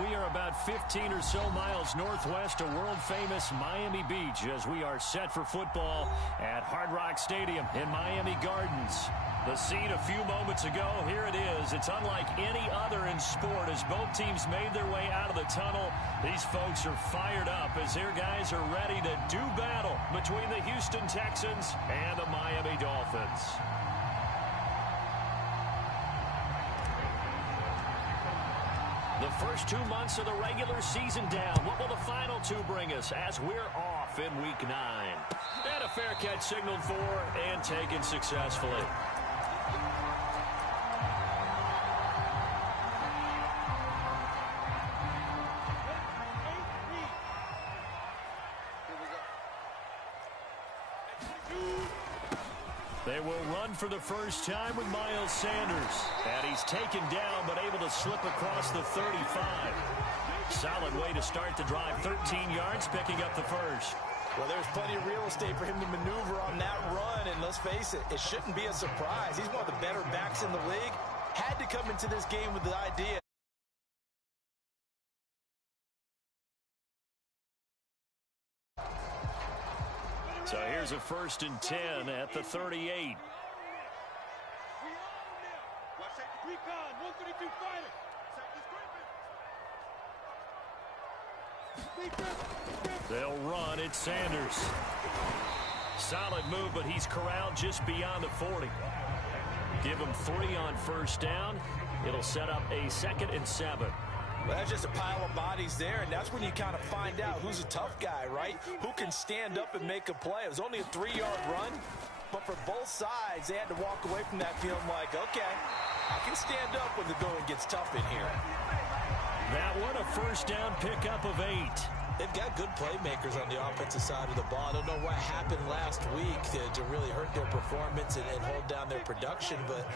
We are about 15 or so miles northwest of world-famous Miami Beach as we are set for football at Hard Rock Stadium in Miami Gardens. The scene a few moments ago, here it is. It's unlike any other in sport as both teams made their way out of the tunnel. These folks are fired up as their guys are ready to do battle between the Houston Texans and the Miami Dolphins. The first 2 months of the regular season down. What will the final two bring us as we're off in Week 9? And a fair catch signaled for and taken successfully. They will run for the first time with Miles Sanders. And he's taken down but able to slip across the 35. Solid way to start the drive. 13 yards, picking up the first. Well, there's plenty of real estate for him to maneuver on that run. And let's face it, it shouldn't be a surprise. He's one of the better backs in the league. Had to come into this game with the idea. So here's a 1st and 10 at the 38. They'll run. It's Sanders. Solid move, but he's corralled just beyond the 40. Give him 3 on 1st down. It'll set up a 2nd and 7. Well, that's just a pile of bodies there, and that's when you kind of find out who's a tough guy, right? Who can stand up and make a play. It was only a 3-yard run, but for both sides, they had to walk away from that feeling like, okay, I can stand up when the going gets tough in here. That one, a 1st down pickup of 8. They've got good playmakers on the offensive side of the ball. I don't know what happened last week to really hurt their performance and hold down their production, but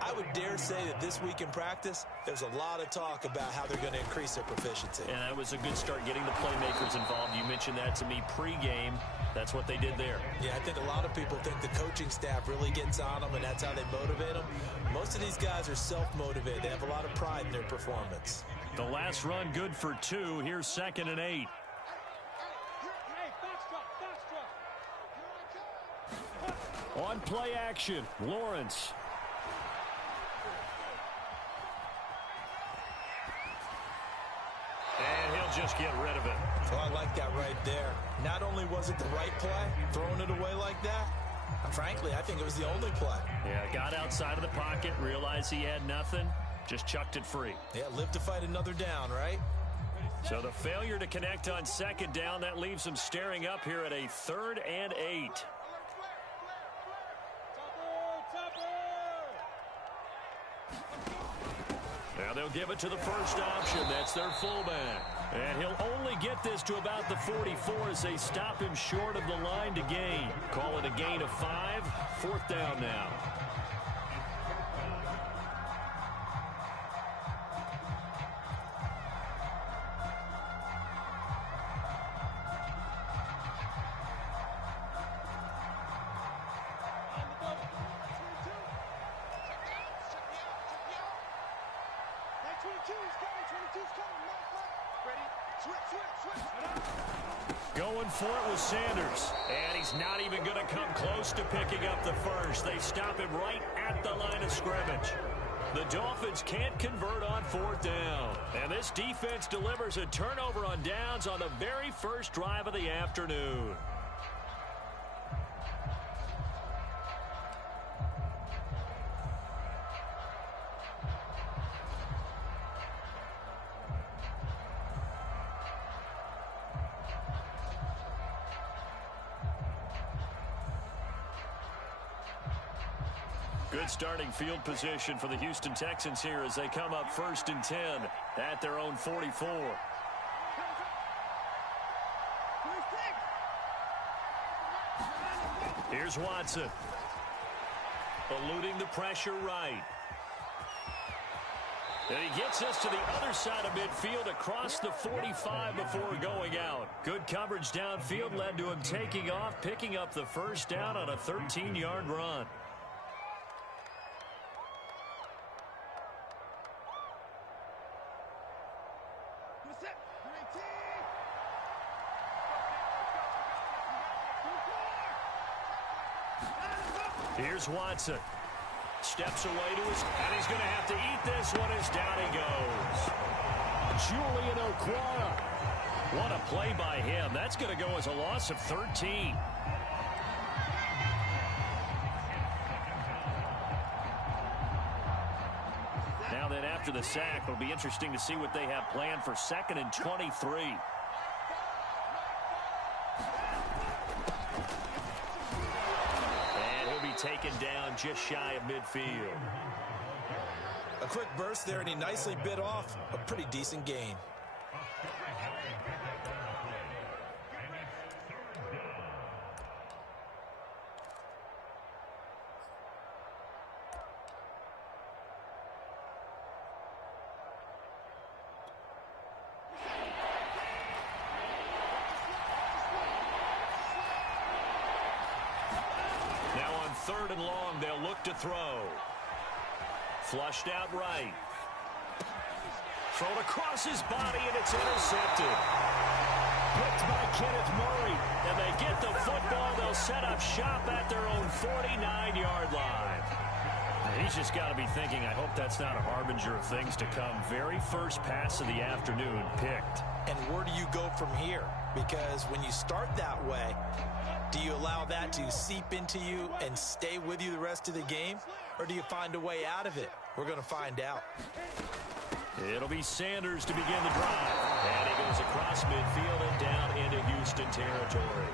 I would dare say that this week in practice, there's a lot of talk about how they're going to increase their proficiency. And that was a good start getting the playmakers involved. You mentioned that to me pregame. That's what they did there. Yeah, I think a lot of people think the coaching staff really gets on them, and that's how they motivate them. Most of these guys are self-motivated. They have a lot of pride in their performance. The last run good for 2. Here's 2nd and 8. On play action, Lawrence. And he'll just get rid of it. Oh, I like that right there. Not only was it the right play, throwing it away like that, frankly, I think it was the only play. Yeah, got outside of the pocket, realized he had nothing, just chucked it free. Yeah, live to fight another down, right? So the failure to connect on 2nd down, that leaves them staring up here at a 3rd and 8. Now they'll give it to the first option. That's their fullback. And he'll only get this to about the 44 as they stop him short of the line to gain. Call it a gain of 5. 4th down now. Going for it with Sanders. And he's not even going to come close to picking up the first. They stop him right at the line of scrimmage. The Dolphins can't convert on 4th down. And this defense delivers a turnover on downs on the very first drive of the afternoon. Good starting field position for the Houston Texans here as they come up 1st and 10 at their own 44. Here's Watson. Eluding the pressure right. And he gets us to the other side of midfield across the 45 before going out. Good coverage downfield led to him taking off, picking up the first down on a 13-yard run. Here's Watson. Steps away to his, and he's going to have to eat this one as down he goes. Julian Okwara. What a play by him. That's going to go as a loss of 13. Now then, after the sack, it'll be interesting to see what they have planned for 2nd and 23. And he'll be taken down just shy of midfield. A quick burst there, and he nicely bit off a pretty decent gain. Now on 3rd and long, they'll look to throw. Flushed out right. Thrown across his body, and it's intercepted. Picked by Kenneth Murray. And they get the football. They'll set up shop at their own 49-yard line. And he's just got to be thinking, I hope that's not a harbinger of things to come. Very first pass of the afternoon picked. And where do you go from here? Because when you start that way, do you allow that to seep into you and stay with you the rest of the game? Or do you find a way out of it? We're going to find out. It'll be Sanders to begin the drive. And he goes across midfield and down into Houston territory.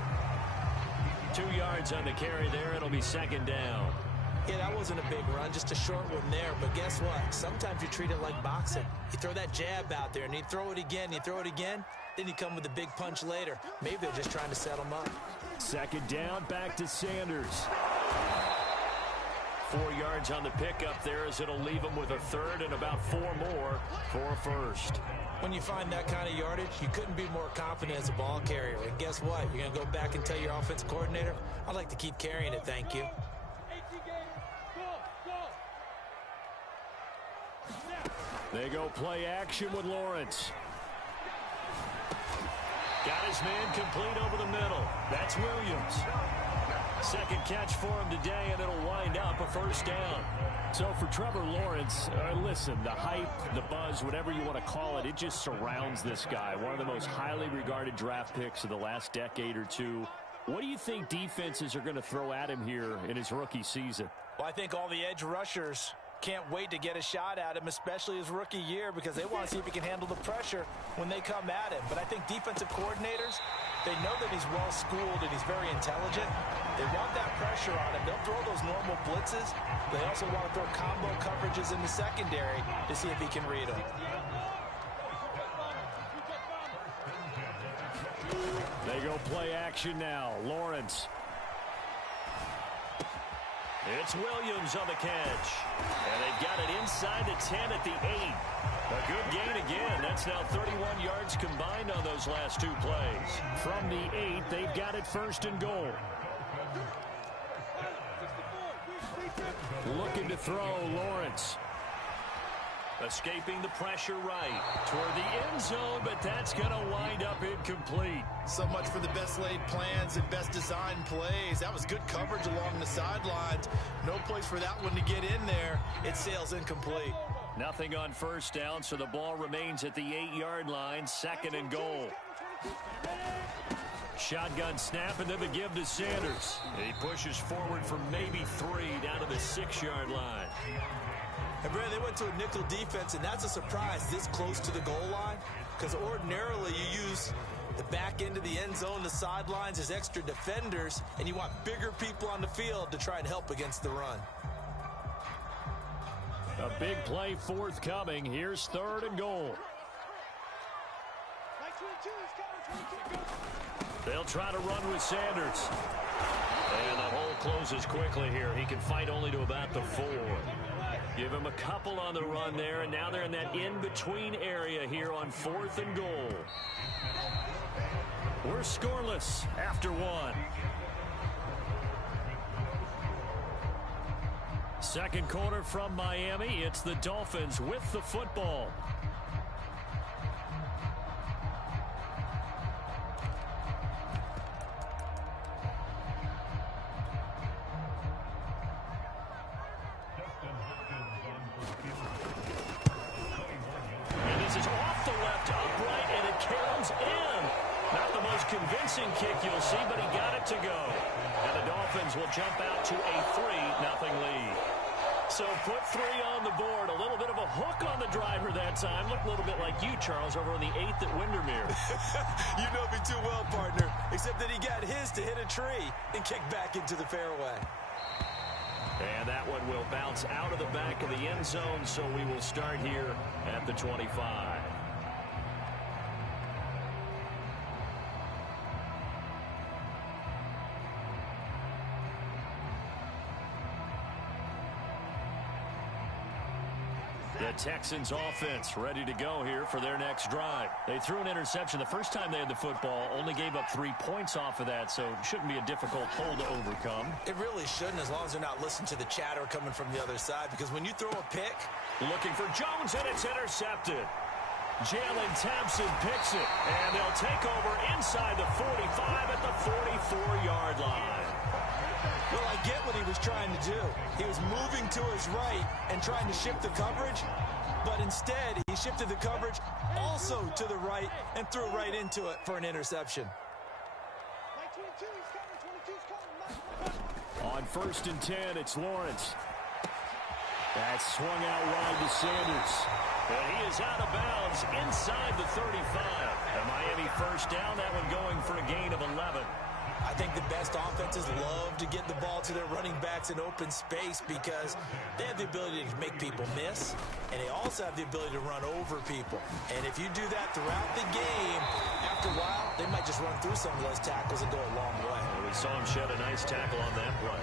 2 yards on the carry there. It'll be 2nd down. Yeah, that wasn't a big run, just a short one there. But guess what? Sometimes you treat it like boxing. You throw that jab out there, and you throw it again, you throw it again, then you come with a big punch later. Maybe they're just trying to set them up. 2nd down, back to Sanders. 4 yards on the pickup there as it'll leave him with a 3rd and about 4 more for a 1st. When you find that kind of yardage, you couldn't be more confident as a ball carrier. And guess what? You're going to go back and tell your offensive coordinator, I'd like to keep carrying it, thank you. They go play action with Lawrence. Got his man complete over the middle. That's Williams. 2nd catch for him today, and it'll wind up a 1st down. So for Trevor Lawrence, listen, the hype, the buzz, whatever you want to call it, it just surrounds this guy. One of the most highly regarded draft picks of the last decade or two. What do you think defenses are going to throw at him here in his rookie season? Well, I think all the edge rushers can't wait to get a shot at him, especially his rookie year, because they want to see if he can handle the pressure when they come at him. But I think defensive coordinators, they know that he's well-schooled and he's very intelligent. They want that pressure on him. They'll throw those normal blitzes. They also want to throw combo coverages in the secondary to see if he can read them. They go play action now. Lawrence. It's Williams on the catch. And they've got it inside the 10 at the 8. A good gain again. That's now 31 yards combined on those last 2 plays. From the 8, they've got it 1st and goal. Looking to throw, Lawrence. Escaping the pressure right toward the end zone, but that's going to wind up incomplete. So much for the best laid plans and best designed plays. That was good coverage along the sidelines. No place for that one to get in there. It sails incomplete. Nothing on 1st down, so the ball remains at the 8-yard line, 2nd and goal. Shotgun snap, and then the give to Sanders. He pushes forward for maybe 3 down to the 6-yard line. And Brad, they went to a nickel defense, and that's a surprise this close to the goal line, because ordinarily you use the back end of the end zone, the sidelines as extra defenders, and you want bigger people on the field to try and help against the run. A big play forthcoming. Here's 3rd and goal. They'll try to run with Sanders. And the hole closes quickly here. He can fight only to about the 4. Give him a couple on the run there, and now they're in that in-between area here on 4th and goal. We're scoreless after 1. 2nd quarter from Miami. It's the Dolphins with the football. glancing kick, you'll see, but he got it to go. And the Dolphins will jump out to a 3-0 lead. So put 3 on the board. A little bit of a hook on the driver that time. Looked a little bit like you, Charles, over on the 8th at Windermere. You know me too well, partner, except that he got his to hit a tree and kick back into the fairway. And that one will bounce out of the back of the end zone, so we will start here at the 25. The Texans offense ready to go here for their next drive. They threw an interception the first time they had the football, only gave up 3 points off of that, so it shouldn't be a difficult hole to overcome. It really shouldn't, as long as they're not listening to the chatter coming from the other side, because when you throw a pick... Looking for Jones, and it's intercepted. Jalen Thompson picks it, and they'll take over inside the 45 at the 44-yard line. Well, I get what he was trying to do. He was moving to his right and trying to shift the coverage, but instead he shifted the coverage also to the right and threw right into it for an interception. On 1st and 10, it's Lawrence. That's swung out wide to Sanders. And he is out of bounds inside the 35. A Miami first down, that one going for a gain of 11. I think the best offenses love to get the ball to their running backs in open space because they have the ability to make people miss, and they also have the ability to run over people. And if you do that throughout the game, after a while, they might just run through some of those tackles and go a long way. Well, we saw him shed a nice tackle on that play.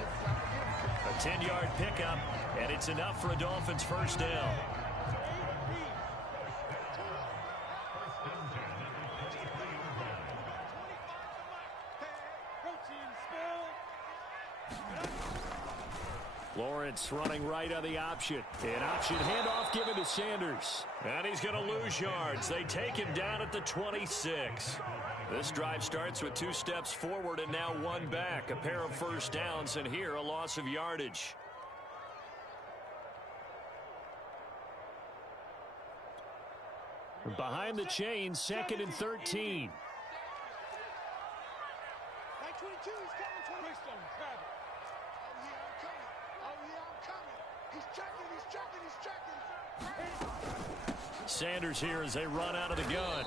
A 10-yard pickup, and it's enough for a Dolphins first down. Lawrence running right on the option. An option handoff given to Sanders. And he's going to lose yards. They take him down at the 26. This drive starts with 2 steps forward and now 1 back. A pair of first downs, and here a loss of yardage. Behind the chains, 2nd and 13. Sanders here as they run out of the gun.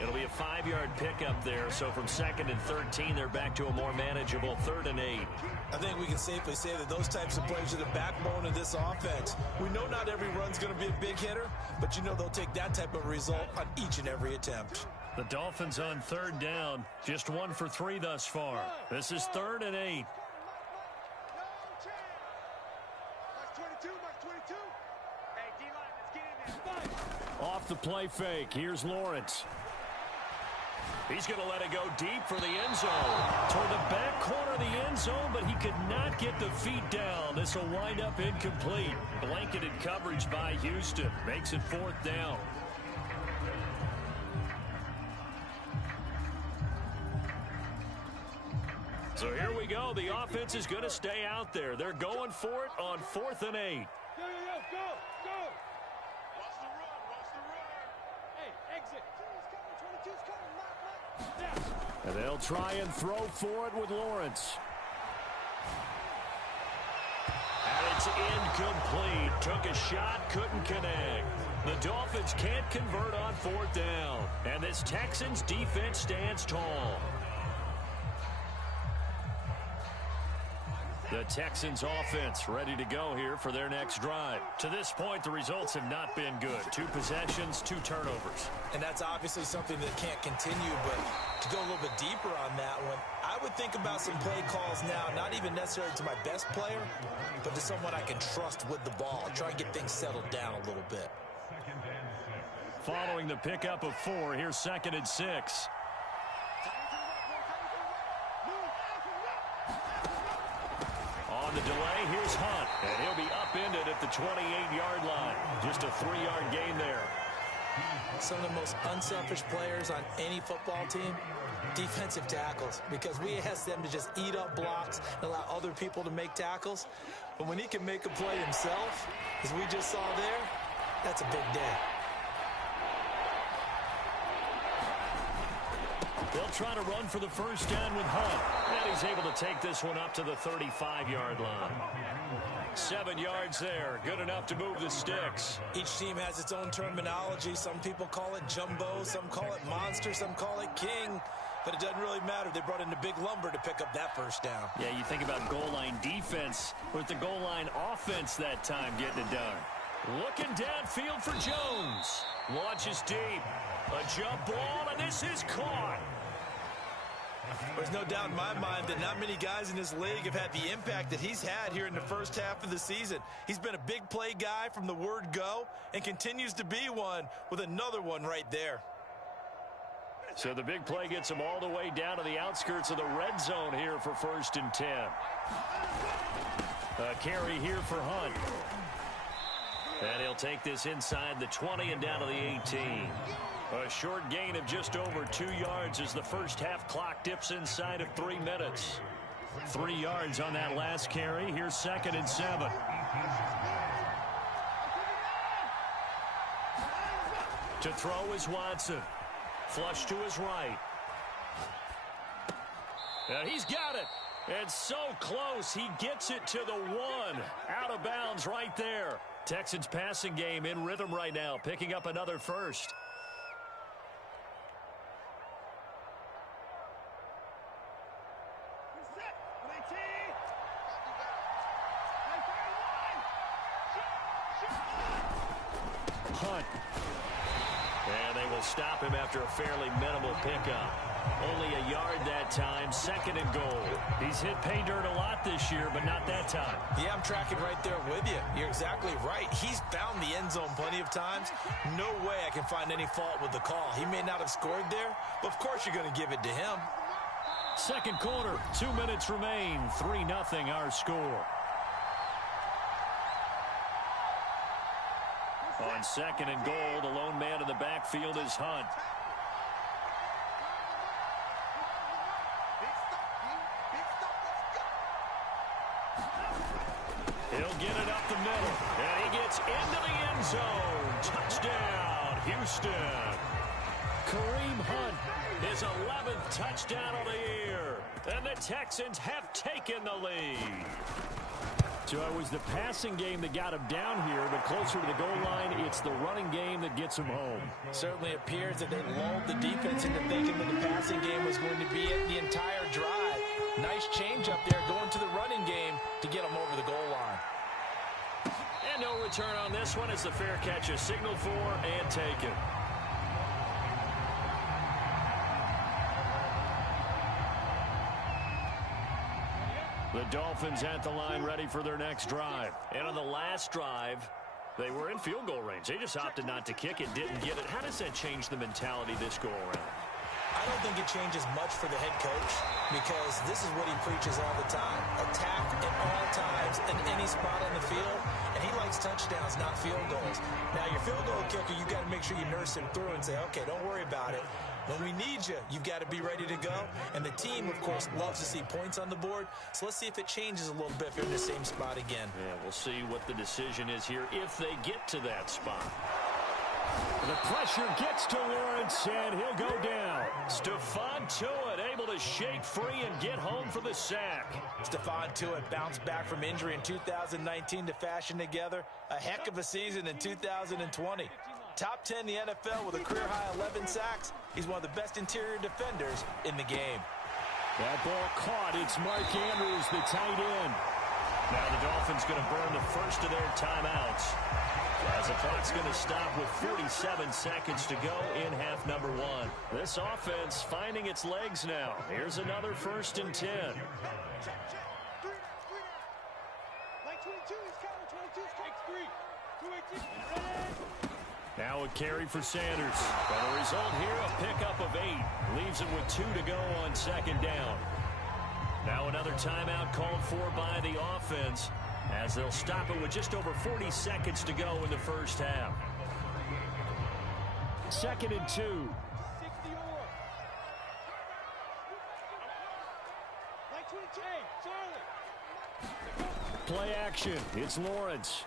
It'll be a 5-yard pickup there, so from 2nd and 13, they're back to a more manageable 3rd and 8. I think we can safely say that those types of plays are the backbone of this offense. We know not every run's going to be a big hitter, but you know they'll take that type of result on each and every attempt. The Dolphins on 3rd down, just 1 for 3 thus far. This is 3rd and 8. Off the play fake, here's Lawrence. He's going to let it go deep for the end zone. Toward the back corner of the end zone, but he could not get the feet down. This will wind up incomplete. Blanketed coverage by Houston. Makes it 4th down. So here we go. The offense is going to stay out there. They're going for it on 4th and 8. Go. Watch the run. Hey, exit. And they'll try and throw for it with Lawrence. And it's incomplete. Took a shot, couldn't connect. The Dolphins can't convert on 4th down. And this Texans defense stands tall. The Texans offense ready to go here for their next drive. To this point, the results have not been good. 2 possessions, 2 turnovers. And that's obviously something that can't continue, but to go a little bit deeper on that one, I would think about some play calls now, not even necessarily to my best player, but to someone I can trust with the ball. Try and get things settled down a little bit. Following the pickup of 4, here's 2nd and 6. On the delay, here's Hunt, and he'll be upended at the 28-yard line. Just a 3-yard gain there. Some of the most unselfish players on any football team, defensive tackles, because we ask them to just eat up blocks and allow other people to make tackles. But when he can make a play himself, as we just saw there, that's a big day. They'll try to run for the first down with Hunt. And he's able to take this one up to the 35-yard line. 7 yards there. Good enough to move the sticks. Each team has its own terminology. Some people call it jumbo. Some call it monster. Some call it king. But it doesn't really matter. They brought in the big lumber to pick up that first down. Yeah, you think about goal line defense with the goal line offense that time getting it done. Looking downfield for Jones. Launches deep. A jump ball, and this is caught. There's no doubt in my mind that not many guys in this league have had the impact that he's had here in the first half of the season. He's been a big play guy from the word go and continues to be one with another one right there. So the big play gets him all the way down to the outskirts of the red zone here for 1st and 10. A carry here for Hunt. And he'll take this inside the 20 and down to the 18. A short gain of just over 2 yards as the first half clock dips inside of 3 minutes. 3 yards on that last carry. Here's 2nd and 7. To throw is Watson. Flush to his right. And he's got it. And so close, he gets it to the 1. Out of bounds right there. Texans passing game in rhythm right now, picking up another first. Hunt. And they will stop him after a fairly minimal pickup. Only a yard that time, 2nd and goal. He's hit pay dirt a lot this year, but not that time. Yeah, I'm tracking right there with you. You're exactly right. He's found the end zone plenty of times. No way I can find any fault with the call. He may not have scored there, but of course you're going to give it to him. Second quarter, 2 minutes remain. 3-0 our score. On 2nd and goal, the lone man in the backfield is Hunt. He'll get it up the middle, and he gets into the end zone. Touchdown, Houston. Kareem Hunt, his 11th touchdown of the year. And the Texans have taken the lead. So it was the passing game that got him down here, but closer to the goal line, it's the running game that gets him home. Certainly appears that they lulled the defense into thinking that the passing game was going to be it the entire drive. Nice change up there going to the running game to get them over the goal line. And no return on this one as the fair catch is signaled for and taken. The Dolphins at the line ready for their next drive. And on the last drive, they were in field goal range. They just opted not to kick it, didn't get it. How does that change the mentality this go around? I don't think it changes much for the head coach because this is what he preaches all the time. Attack at all times in any spot on the field, and he likes touchdowns, not field goals. Now, your field goal kicker, you've got to make sure you nurse him through and say, okay, don't worry about it. When we need you, you've got to be ready to go. And the team, of course, loves to see points on the board. So let's see if it changes a little bit if you're in the same spot again. Yeah, we'll see what the decision is here if they get to that spot. The pressure gets to Lawrence, and he'll go down. Stephon Tuitt able to shake free and get home for the sack. Stephon Tuitt bounced back from injury in 2019 to fashion together a heck of a season in 2020. Top 10 in the NFL with a career-high 11 sacks. He's one of the best interior defenders in the game. That ball caught. It's Mark Andrews, the tight end. Now the Dolphins going to burn the first of their timeouts, as the clock's going to stop with 47 seconds to go in half number 1. This offense finding its legs now. Here's another 1st and 10. Now a carry for Sanders. But a result here, a pickup of 8. Leaves it with 2 to go on 2nd down. Now another timeout called for by the offense, as they'll stop it with just over 40 seconds to go in the first half. 2nd and 2. Play action. It's Lawrence.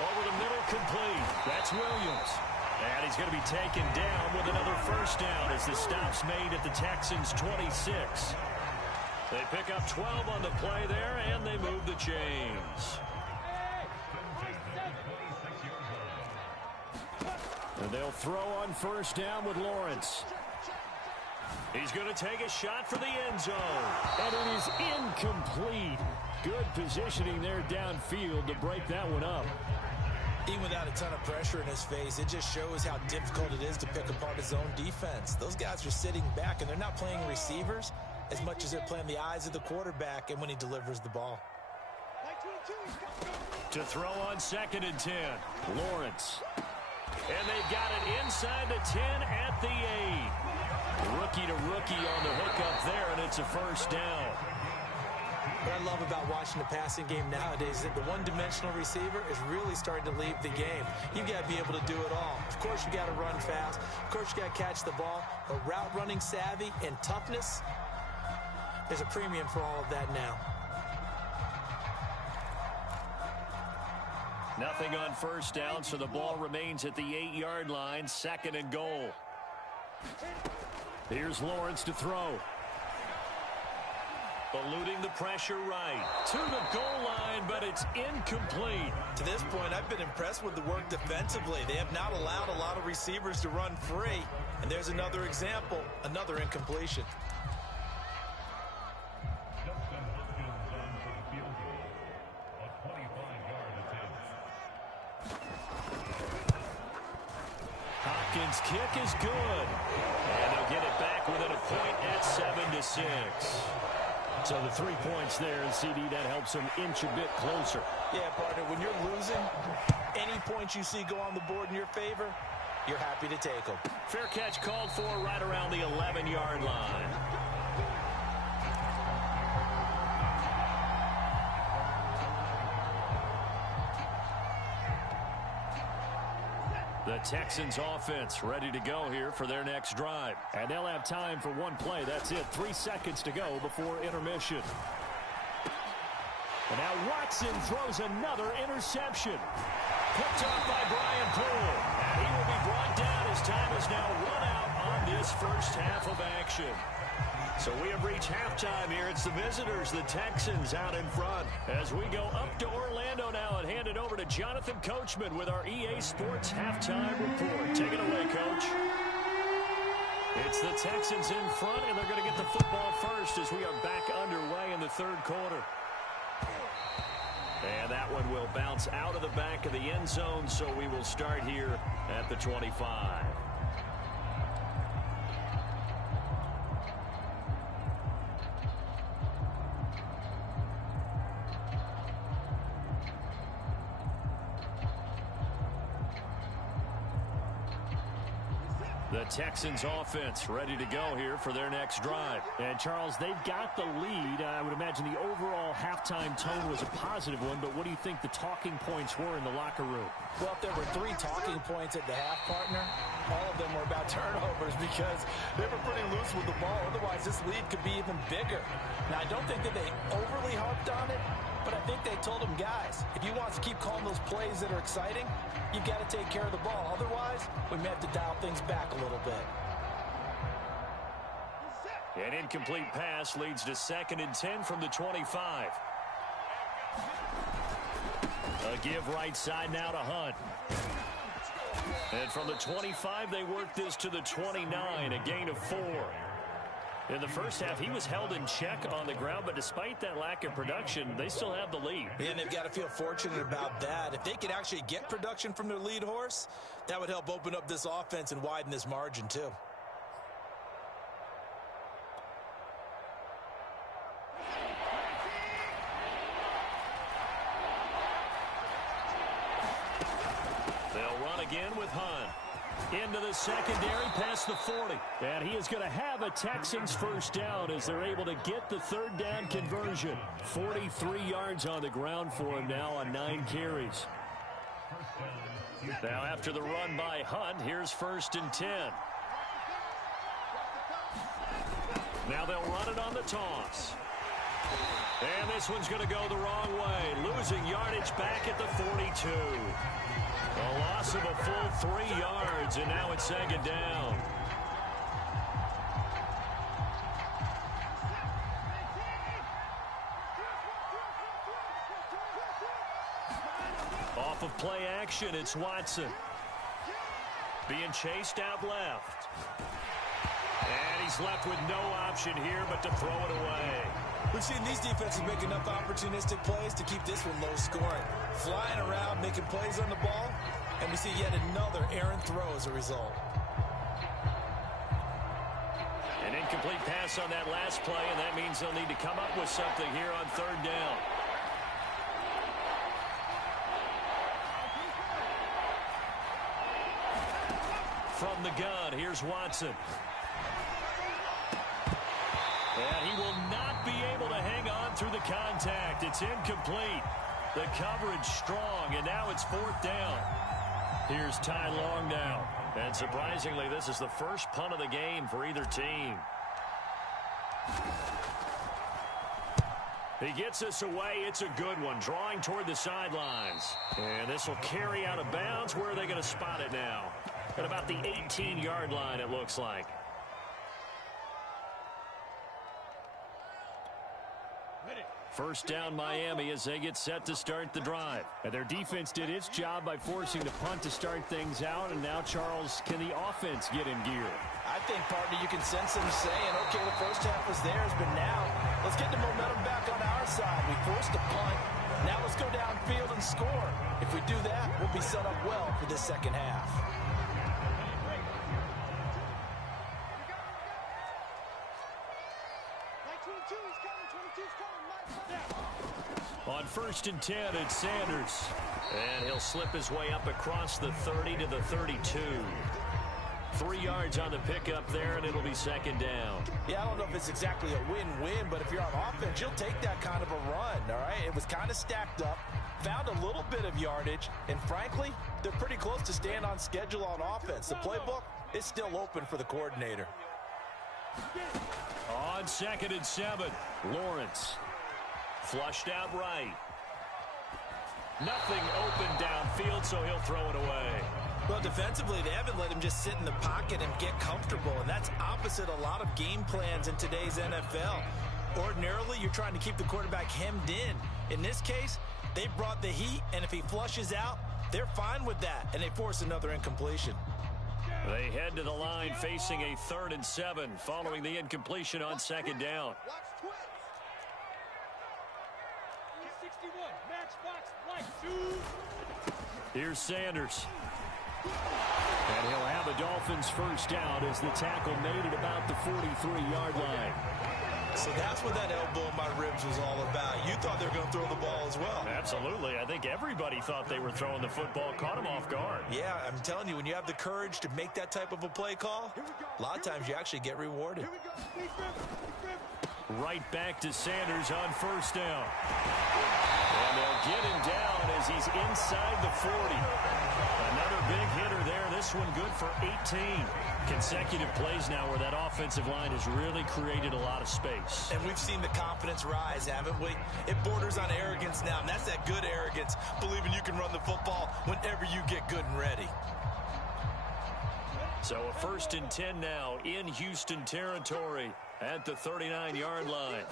Over the middle, complete. That's Williams. And he's going to be taken down with another first down as the stop's made at the Texans' 26. They pick up 12 on the play there, and they move the chains. And they'll throw on first down with Lawrence. He's going to take a shot for the end zone. And it is incomplete. Good positioning there downfield to break that one up. Even without a ton of pressure in his face, it just shows how difficult it is to pick apart his own defense. Those guys are sitting back, and they're not playing receivers as much as they're playing the eyes of the quarterback and when he delivers the ball. To throw on 2nd and 10, Lawrence. And they've got it inside the 10 at the 8. Rookie to rookie on the hookup there, and it's a first down. What I love about watching the passing game nowadays is that the one-dimensional receiver is really starting to leave the game. You've got to be able to do it all. Of course, you got to run fast. Of course, you got to catch the ball. But route running savvy and toughness, there's a premium for all of that now. Nothing on first down, so the ball remains at the 8-yard line, 2nd and goal. Here's Lawrence to throw. Eluding the pressure right to the goal line, but it's incomplete. To this point, I've been impressed with the work defensively. They have not allowed a lot of receivers to run free. And there's another example, another incompletion. Hopkins' kick is good. And they'll get it back within a point at 7-6. So the 3 points there, and CD, that helps them inch a bit closer. Yeah, partner, when you're losing, any points you see go on the board in your favor, you're happy to take them. Fair catch called for right around the 11-yard line. The Texans offense ready to go here for their next drive. And they'll have time for one play. That's it. 3 seconds to go before intermission. And now Watson throws another interception. Picked off by Brian Poole. And he will be brought down. His time is now run out on this first half of action. So we have reached halftime here. It's the visitors, the Texans, out in front. As we go up to Orlando now and hand it over to Jonathan Coachman with our EA Sports Halftime Report. Take it away, Coach. It's the Texans in front, and they're going to get the football first as we are back underway in the third quarter. And that one will bounce out of the back of the end zone, so we will start here at the 25. The Texans offense ready to go here for their next drive. And Charles, they've got the lead. I would imagine the overall halftime tone was a positive one, but what do you think the talking points were in the locker room? Well, if there were 3 talking points at the half, partner, all of them were about turnovers because they were pretty loose with the ball. Otherwise, this lead could be even bigger. Now, I don't think that they overly harped on it, but I think they told them, guys, if you want to keep calling those plays that are exciting, you've got to take care of the ball. Otherwise, we may have to dial things back a little bit. An incomplete pass leads to 2nd and 10 from the 25. A give right side now to Hunt. And from the 25, they work this to the 29, a gain of 4. In the first half, he was held in check on the ground, but despite that lack of production, they still have the lead. Yeah, and they've got to feel fortunate about that. If they could actually get production from their lead horse, that would help open up this offense and widen this margin, too. They'll run again with Hunt. Into the secondary past the 40. And he is going to have a Texans first down as they're able to get the third down conversion. 43 yards on the ground for him now on 9 carries. Now after the run by Hunt, here's 1st and 10. Now they'll run it on the toss. And this one's going to go the wrong way. Losing yardage back at the 42. A loss of a full 3 yards, and now it's second down. Off of play action, it's Watson. Being chased out left. And he's left with no option here but to throw it away. We've seen these defenses make enough opportunistic plays to keep this one low scoring. Flying around, making plays on the ball, and we see yet another errant throw as a result. An incomplete pass on that last play, and that means they'll need to come up with something here on third down. From the gun, here's Watson. And he will not be able to hang on through the contact. It's incomplete. The coverage strong, and now it's fourth down. Here's Ty Long now. And surprisingly, this is the first punt of the game for either team. He gets us away. It's a good one, drawing toward the sidelines. And this will carry out of bounds. Where are they going to spot it now? At about the 18-yard line, it looks like. First down Miami as they get set to start the drive. And their defense did its job by forcing the punt to start things out. And now, Charles, can the offense get in gear? I think, partner, you can sense them saying, okay, the first half was theirs, but now let's get the momentum back on our side. We forced a punt. Now let's go downfield and score. If we do that, we'll be set up well for this second half. On first and 10, it's Sanders. And he'll slip his way up across the 30 to the 32. 3 yards on the pickup there, and it'll be second down. Yeah, I don't know if it's exactly a win-win, but if you're on offense, you'll take that kind of a run, all right? It was kind of stacked up, found a little bit of yardage, and frankly, they're pretty close to staying on schedule on offense. The playbook is still open for the coordinator. On second and 7, Lawrence. Flushed out right. Nothing open downfield, so he'll throw it away. Well, defensively, they haven't let him just sit in the pocket and get comfortable, and that's opposite a lot of game plans in today's NFL. Ordinarily, you're trying to keep the quarterback hemmed in. In this case, they brought the heat, and if he flushes out, they're fine with that, and they force another incompletion. They head to the line facing a 3rd and 7 following the incompletion on second down. Here's Sanders. And he'll have a Dolphins first down as the tackle made at about the 43-yard line. So that's what that elbow in my ribs was all about. You thought they were going to throw the ball as well. Absolutely. I think everybody thought they were throwing the football, caught him off guard. Yeah, I'm telling you, when you have the courage to make that type of a play call, a lot of times you actually get rewarded. Right back to Sanders on first down. And they'll get him down as he's inside the 40. Another big hitter there. This one good for 18. Consecutive plays now where that offensive line has really created a lot of space. And we've seen the confidence rise, haven't we? It borders on arrogance now, and that's that good arrogance, believing you can run the football whenever you get good and ready. So a 1st and 10 now in Houston territory at the 39-yard line.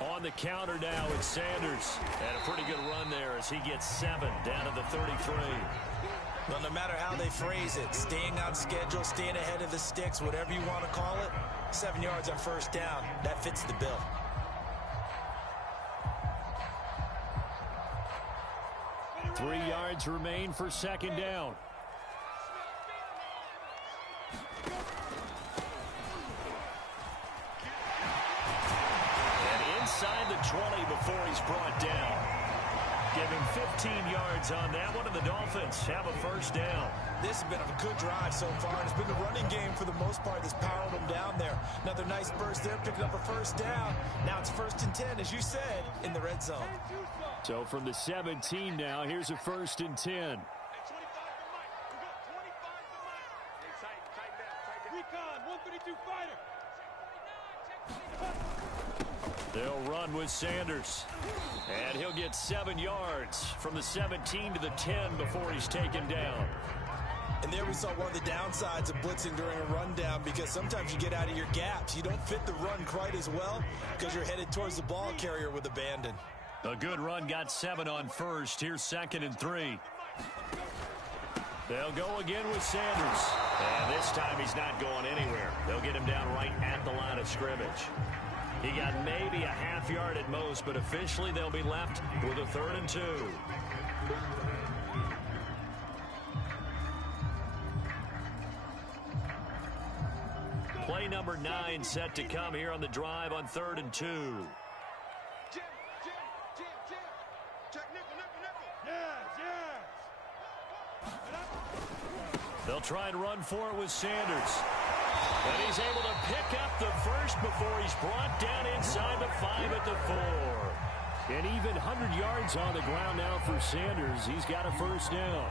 On the counter now, it's Sanders. And a pretty good run there as he gets 7 down to the 33. Well, no matter how they phrase it, staying on schedule, staying ahead of the sticks, whatever you want to call it, 7 yards on first down, that fits the bill. Three yards remain for second down. Inside the 20 before he's brought down. Give him 15 yards on that one, and the Dolphins have a first down. This has been a good drive so far, and it's been the running game for the most part that's powered them down there. Another nice burst there, picking up a first down. Now it's 1st and 10, as you said, in the red zone. So from the 17 now, here's a 1st and 10. Recon, 132 fighter. They'll run with Sanders. And he'll get 7 yards from the 17 to the 10 before he's taken down. And there we saw one of the downsides of blitzing during a rundown, because sometimes you get out of your gaps. You don't fit the run quite as well because you're headed towards the ball carrier with abandon. A good run got 7 on first. Here's 2nd and 3. They'll go again with Sanders. And this time he's not going anywhere. They'll get him down right at the line of scrimmage. He got maybe a half yard at most, but officially they'll be left with a 3rd and 2. Play number 9 set to come here on the drive on 3rd and 2. Jim. Check nickel. Yes. They'll try and run for it with Sanders. And he's able to pick up the first before he's brought down inside the 5 at the 4. And even 100 yards on the ground now for Sanders. He's got a first down.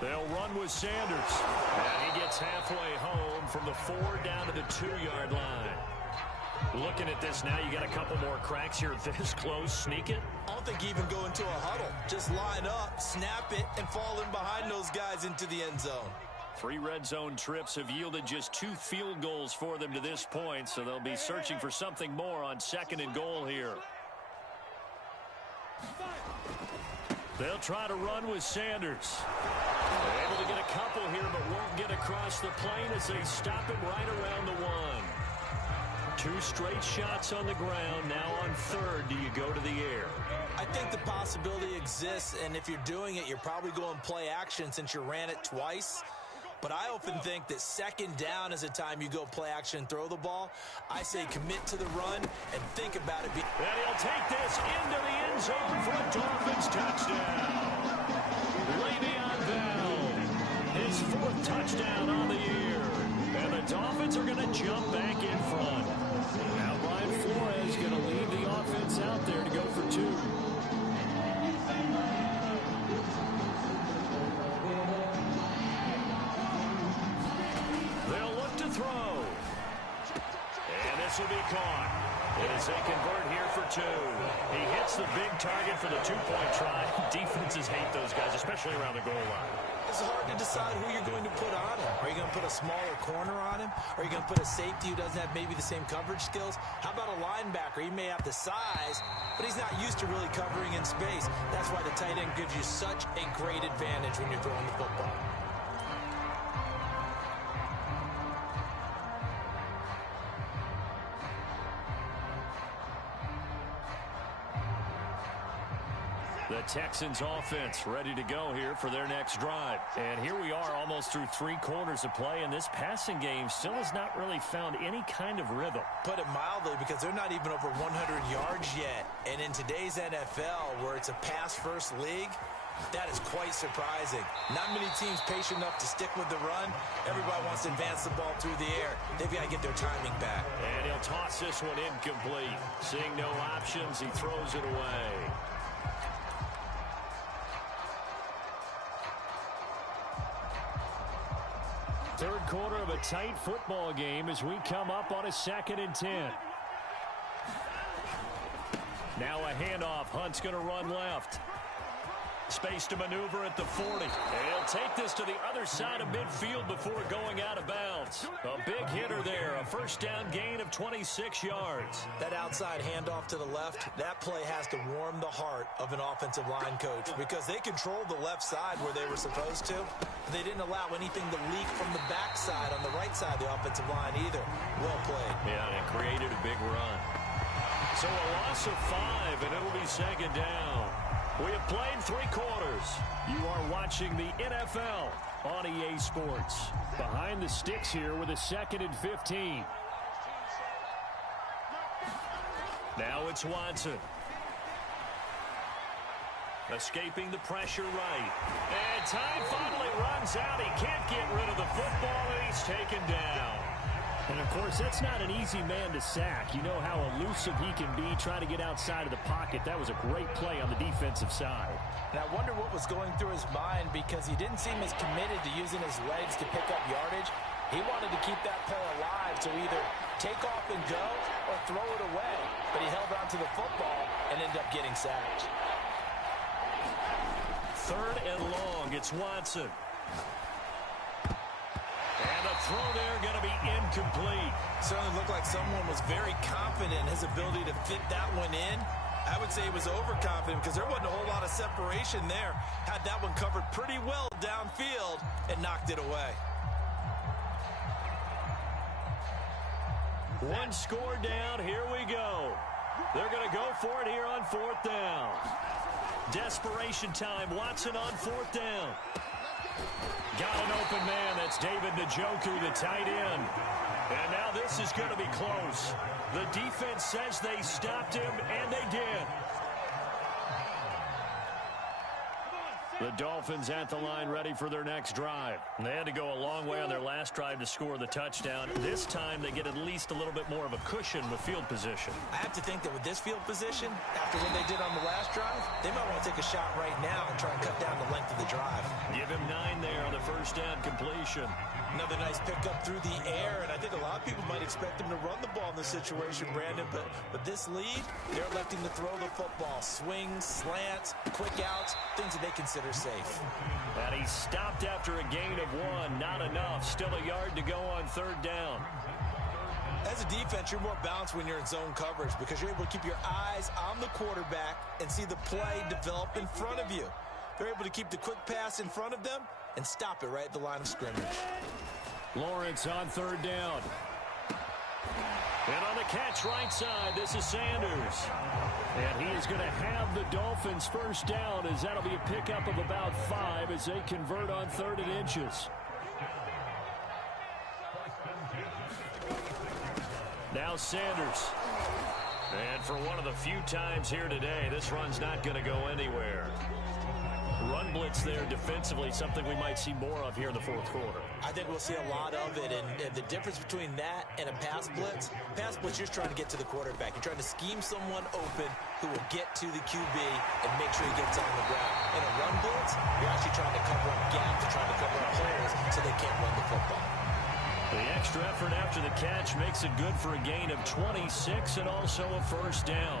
They'll run with Sanders. And he gets halfway home from the 4 down to the 2-yard line. Looking at this now, you got a couple more cracks here this close. Sneak it. I don't think even go into a huddle. Just line up, snap it, and fall in behind those guys into the end zone. 3 red zone trips have yielded just 2 field goals for them to this point, so they'll be searching for something more on 2nd and goal here. They'll try to run with Sanders. They're able to get a couple here, but won't get across the plane as they stop him right around the 1. 2 straight shots on the ground. Now on 3rd, do you go to the air? I think the possibility exists, and if you're doing it, you're probably going play action since you ran it twice. But I often think that 2nd down is a time you go play action and throw the ball. I say commit to the run and think about it. And he'll take this into the end zone for a Dolphins touchdown. Le'Veon Bell, his 4th touchdown on the year. And the Dolphins are going to jump back in front. Now Brian Flores going to lead the offense out there to go for 2. They'll look to throw. And this will be caught. As they convert here for 2. He hits the big target for the 2-point try. Defenses hate those guys, especially around the goal line. It's hard to decide who you're going to put on him. Are you going to put a smaller corner on him? Are you going to put a safety who doesn't have maybe the same coverage skills? How about a linebacker? He may have the size, but he's not used to really covering in space. That's why the tight end gives you such a great advantage when you're throwing the football. The Texans offense ready to go here for their next drive. And here we are almost through 3 quarters of play, and this passing game still has not really found any kind of rhythm. Put it mildly, because they're not even over 100 yards yet. And in today's NFL, where it's a pass-first league, that is quite surprising. Not many teams patient enough to stick with the run. Everybody wants to advance the ball through the air. They've got to get their timing back. And he'll toss this one incomplete. Seeing no options, he throws it away. Third quarter of a tight football game as we come up on a 2nd and 10. Now a handoff. Hunt's going to run left. Space to maneuver at the 40. And he'll take this to the other side of midfield before going out of bounds. A big hitter there. A first down gain of 26 yards. That outside handoff to the left, that play has to warm the heart of an offensive line coach, because they controlled the left side where they were supposed to. They didn't allow anything to leak from the backside on the right side of the offensive line either. Well played. Yeah, and it created a big run. So a loss of 5, and it'll be 2nd down. We have played 3 quarters. You are watching the NFL on EA Sports. Behind the sticks here with a 2nd and 15. Now it's Watson. Escaping the pressure right. And time finally runs out. He can't get rid of the football, and he's taken down. And, of course, that's not an easy man to sack. You know how elusive he can be trying to get outside of the pocket. That was a great play on the defensive side. And I wonder what was going through his mind, because he didn't seem as committed to using his legs to pick up yardage. He wanted to keep that play alive to either take off and go or throw it away. But he held on to the football and ended up getting sacked. 3rd and long. It's Watson. And the throw there going to be incomplete. Certainly looked like someone was very confident in his ability to fit that one in. I would say he was overconfident because there wasn't a whole lot of separation there. Had that one covered pretty well downfield and knocked it away. One score down. Here we go. They're going to go for it here on 4th down. Desperation time. Watson on 4th down. Got an open man. That's David Njoku, the tight end. And now this is going to be close. The defense says they stopped him, and they did. The Dolphins at the line ready for their next drive. They had to go a long way on their last drive to score the touchdown. This time they get at least a little bit more of a cushion with field position. I have to think that with this field position, after what they did on the last drive, they might want to take a shot right now and try and cut down the length of the drive. Give him 9 there on the 1st down completion. Another nice pickup through the air, and I think a lot of people might expect him to run the ball in this situation, Brandon, but this lead, they're electing to throw the football. Swings, slants, quick outs, things that they consider safe. And he stopped after a gain of 1. Not enough. Still a yard to go on 3rd down. As a defense, you're more balanced when you're in zone coverage because you're able to keep your eyes on the quarterback and see the play develop in front of you. They're able to keep the quick pass in front of them and stop it right at the line of scrimmage. Lawrence on 3rd down. And on the catch right side, this is Sanders. And he is going to have the Dolphins' 1st down, as that'll be a pickup of about 5 as they convert on 3rd and inches. Now Sanders. And for one of the few times here today, this run's not going to go anywhere. Run blitz there defensively, something we might see more of here in the 4th quarter. I think we'll see a lot of it, and the difference between that and a pass blitz, you're just trying to get to the quarterback. You're trying to scheme someone open who will get to the QB and make sure he gets on the ground. In a run blitz, you're actually trying to cover up gaps, trying to cover up holes so they can't run the football. The extra effort after the catch makes it good for a gain of 26 and also a 1st down.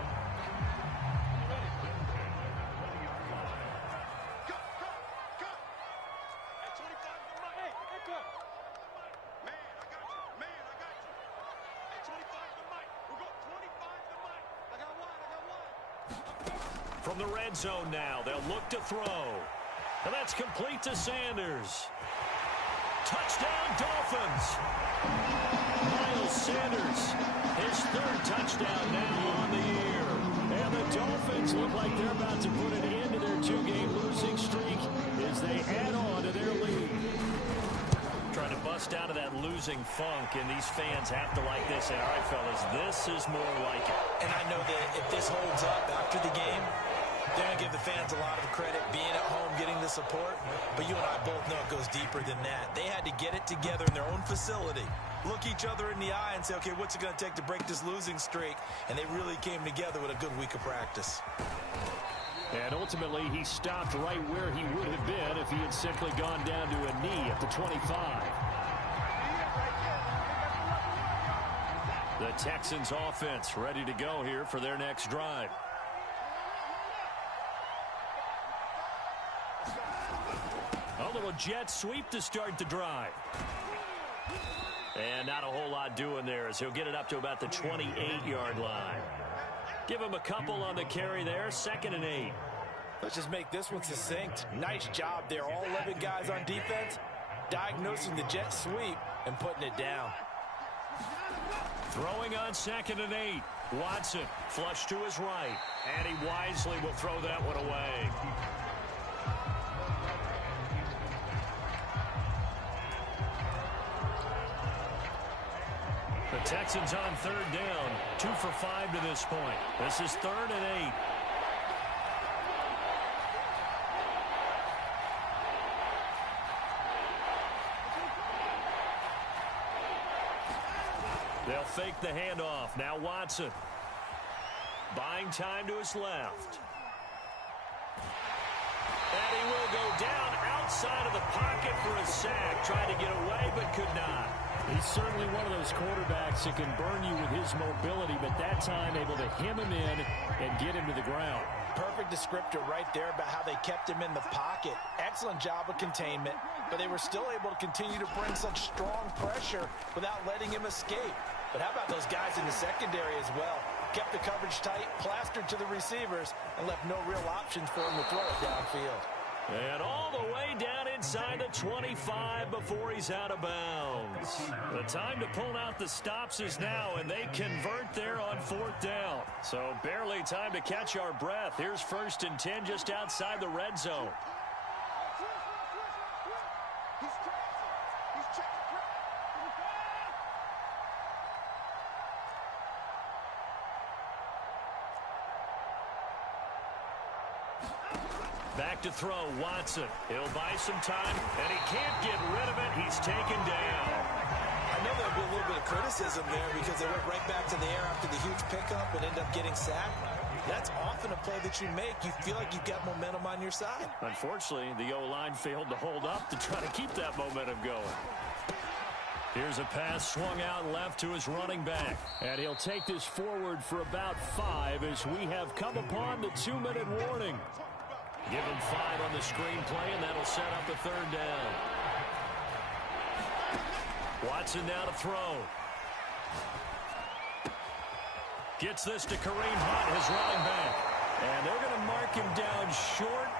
From the red zone now, they'll look to throw. And that's complete to Sanders. Touchdown, Dolphins. Miles Sanders, his 3rd touchdown now on the year. And the Dolphins look like they're about to put an end to their 2-game losing streak as they add on to their lead. Trying to bust out of that losing funk, and these fans have to like this. And all right, fellas, this is more like it. And I know that if this holds up after the game, they're going to give the fans a lot of credit being at home, getting the support. But you and I both know it goes deeper than that. They had to get it together in their own facility, look each other in the eye and say, okay, what's it going to take to break this losing streak? And they really came together with a good week of practice. And ultimately, he stopped right where he would have been if he had simply gone down to a knee at the 25. The Texans offense ready to go here for their next drive. A little jet sweep to start the drive. And not a whole lot doing there as he'll get it up to about the 28-yard line. Give him a couple on the carry there. 2nd and 8. Let's just make this one succinct. Nice job there. All 11 guys on defense diagnosing the jet sweep and putting it down. Throwing on 2nd and 8. Watson flush to his right. And he wisely will throw that one away. The Texans on 3rd down. 2 for 5 to this point. This is 3rd and 8. They'll fake the handoff. Now Watson. Buying time to his left. And he will go down outside of the pocket for a sack. Tried to get away, but could not. He's certainly one of those quarterbacks that can burn you with his mobility, but that time able to hem him in and get him to the ground. Perfect descriptor right there about how they kept him in the pocket. Excellent job of containment, but they were still able to continue to bring such strong pressure without letting him escape. But how about those guys in the secondary as well? Kept the coverage tight, plastered to the receivers, and left no real options for him to throw it downfield. And all the way down inside the 25 before he's out of bounds. The time to pull out the stops is now, and they convert there on 4th down. So barely time to catch our breath. Here's 1st and 10 just outside the red zone. Back to throw, Watson. He'll buy some time, and he can't get rid of it. He's taken down. I know there'll be a little bit of criticism there because they went right back to the air after the huge pickup and ended up getting sacked. That's often a play that you make. You feel like you've got momentum on your side. Unfortunately, the O-line failed to hold up to try to keep that momentum going. Here's a pass swung out left to his running back. And he'll take this forward for about 5 as we have come upon the 2-minute warning. Give him 5 on the screenplay, and that'll set up a 3rd down. Watson now to throw. Gets this to Kareem Hunt, his running back. And they're going to mark him down short,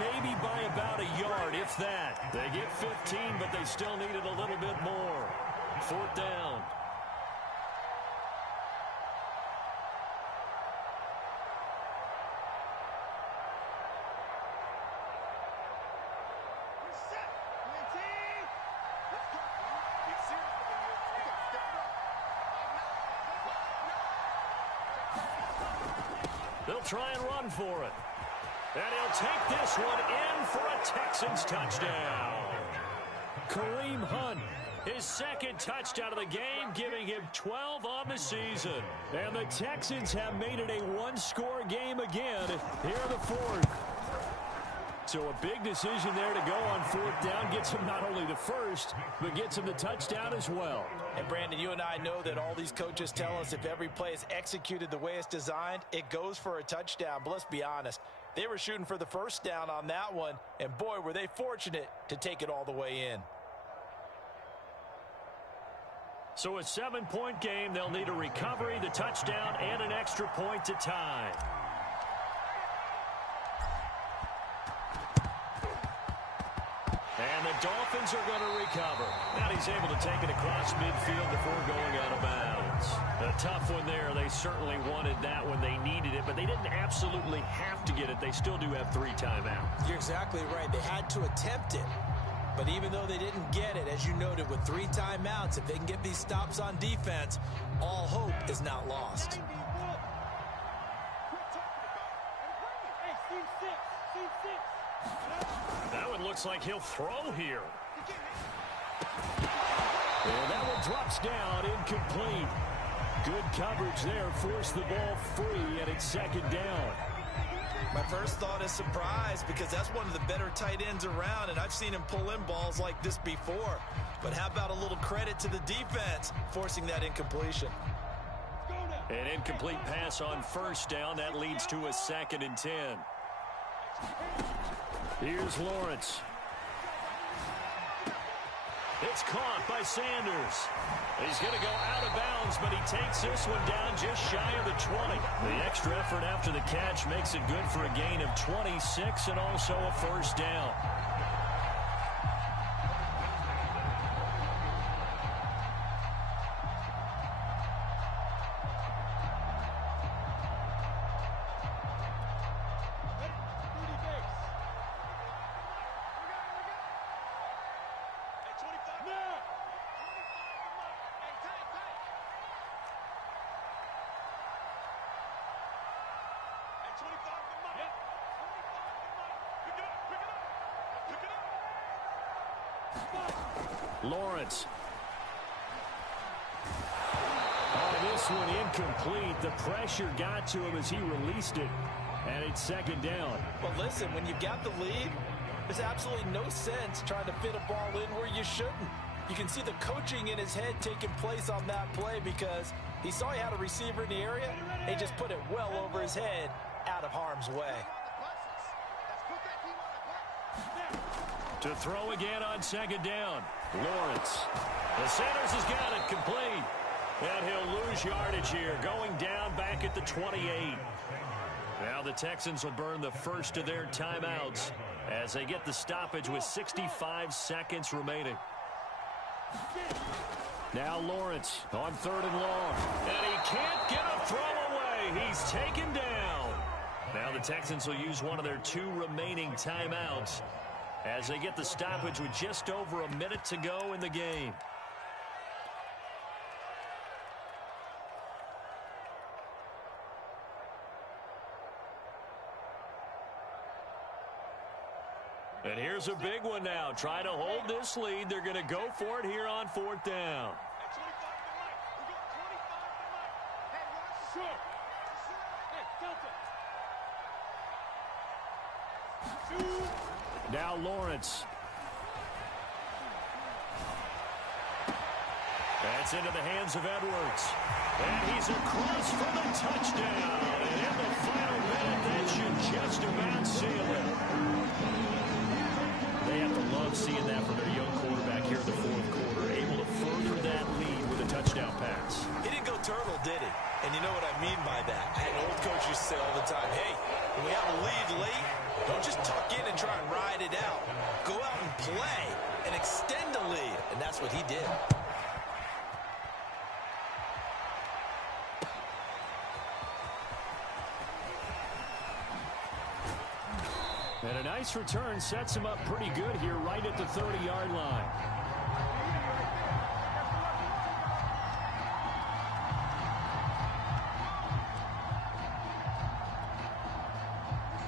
maybe by about a yard, if that. They get 15, but they still needed a little bit more. 4th down. They'll try and run for it. And he'll take this one in for a Texans touchdown. Kareem Hunt, his 2nd touchdown of the game, giving him 12 on the season. And the Texans have made it a 1-score game again here in the 4th. So a big decision there to go on 4th down. Gets him not only the 1st, but gets him the touchdown as well. And Brandon, you and I know that all these coaches tell us if every play is executed the way it's designed, it goes for a touchdown. But let's be honest, they were shooting for the 1st down on that one, and boy, were they fortunate to take it all the way in. So a 7-point game. They'll need a recovery, the touchdown, and an extra point to tie. And the Dolphins are going to recover. Now he's able to take it across midfield before going out of bounds. A tough one there. They certainly wanted that when they needed it, but they didn't absolutely have to get it. They still do have 3 timeouts. You're exactly right. They had to attempt it. But even though they didn't get it, as you noted, with 3 timeouts, if they can get these stops on defense, all hope is not lost. That one looks like he'll throw here. And that one drops down, incomplete. Good coverage there, forced the ball free, and it's 2nd down. My first thought is surprise because that's one of the better tight ends around, and I've seen him pull in balls like this before. But how about a little credit to the defense forcing that incompletion? An incomplete pass on 1st down. That leads to a 2nd and 10. Here's Lawrence. It's caught by Sanders. He's going to go out of bounds, but he takes this one down just shy of the 20. The extra effort after the catch makes it good for a gain of 26 and also a 1st down. Lawrence. This one incomplete. The pressure got to him as he released it. And it's second down. Well, listen, when you've got the lead, there's absolutely no sense trying to fit a ball in where you shouldn't. You can see the coaching in his head taking place on that play because he saw he had a receiver in the area. He just put it well over his head out of harm's way. To throw again on second down. Lawrence. The Sanders has got it complete. And he'll lose yardage here, going down back at the 28. Now the Texans will burn the first of their timeouts as they get the stoppage with 65 seconds remaining. Now Lawrence on 3rd and long. And he can't get a throw away. He's taken down. Now the Texans will use one of their 2 remaining timeouts as they get the stoppage with just over a minute to go in the game. And here's a big one now. Try to hold this lead. They're going to go for it here on 4th down. Now Lawrence. That's into the hands of Edwards. And he's across for the touchdown. And in the final minute, that should just about seal it. They have to love seeing that from their young quarterback here in the 4th quarter, able to further that lead with a touchdown pass. He didn't go turtle, did he? And you know what I mean by that. I had old coach used to say all the time, hey, when we have a lead late, don't just tuck in and try and ride it out. Go out and play and extend the lead. And that's what he did. And a nice return sets him up pretty good here right at the 30-yard line.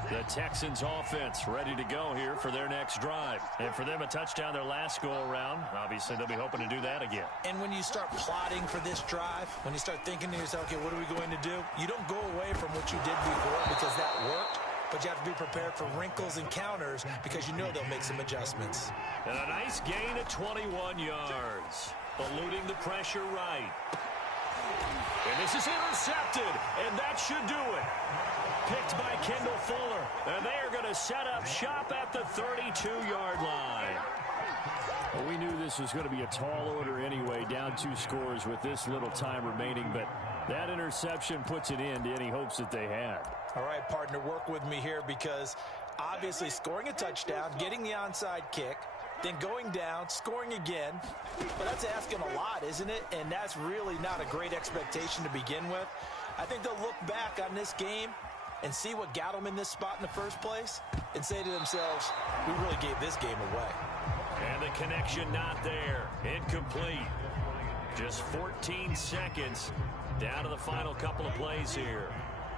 The Texans offense ready to go here for their next drive. And for them, a touchdown their last go-around. Obviously, they'll be hoping to do that again. And when you start plotting for this drive, when you start thinking to yourself, okay, what are we going to do? You don't go away from what you did before because that worked. But you have to be prepared for wrinkles and counters because you know they'll make some adjustments. And a nice gain at 21 yards. Eluding the pressure right. And this is intercepted. And that should do it. Picked by Kendall Fuller. And they are going to set up shop at the 32-yard line. Well, we knew this was going to be a tall order anyway, down 2 scores with this little time remaining. But that interception puts an end to any hopes that they had. All right, partner, work with me here because obviously scoring a touchdown, getting the onside kick, then going down, scoring again. But that's asking a lot, isn't it? And that's really not a great expectation to begin with. I think they'll look back on this game and see what got them in this spot in the first place and say to themselves, we really gave this game away. And the connection not there. Incomplete. Just 14 seconds down to the final couple of plays here.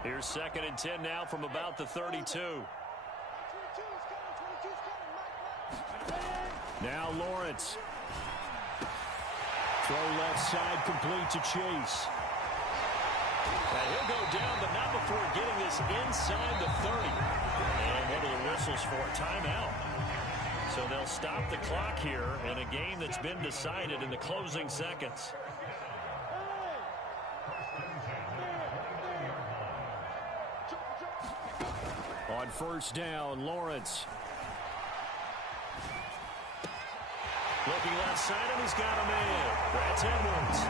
Here's 2nd and 10 now from about the 32. Now Lawrence. Throw left side complete to Chase. And he'll go down, but not before getting this inside the 30. And what are the whistles for? Timeout. So they'll stop the clock here in a game that's been decided in the closing seconds. On 1st down, Lawrence. Looking left side, and he's got a man. That's Edwards.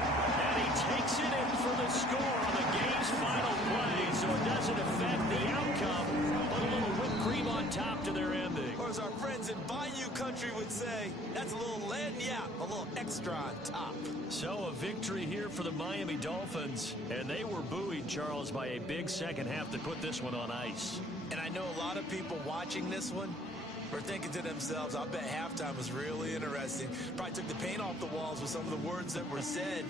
And he takes it in for the score on the game's final play, so it doesn't affect the outcome, but a little whipped cream on top to their ending. Or as our friends in Bayou Country would say, that's a little lagniappe, a little extra on top. So a victory here for the Miami Dolphins, and they were buoyed, Charles, by a big second half to put this one on ice. And I know a lot of people watching this one were thinking to themselves, I bet halftime was really interesting. Probably took the paint off the walls with some of the words that were said.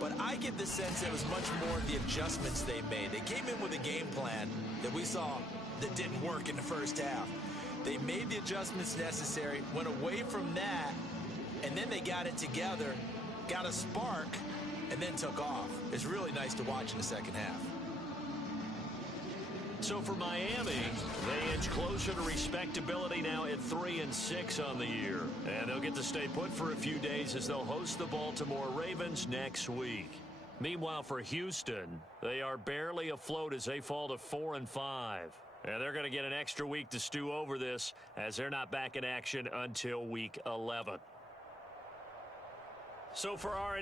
But I get the sense it was much more the adjustments they made. They came in with a game plan that we saw that didn't work in the first half. They made the adjustments necessary, went away from that, and then they got it together, got a spark, and then took off. is really nice to watch in the second half. So for Miami, they inch closer to respectability now at 3-6 on the year. And they'll get to stay put for a few days as they'll host the Baltimore Ravens next week. Meanwhile, for Houston, they are barely afloat as they fall to 4-5. And they're going to get an extra week to stew over this as they're not back in action until week 11. So for our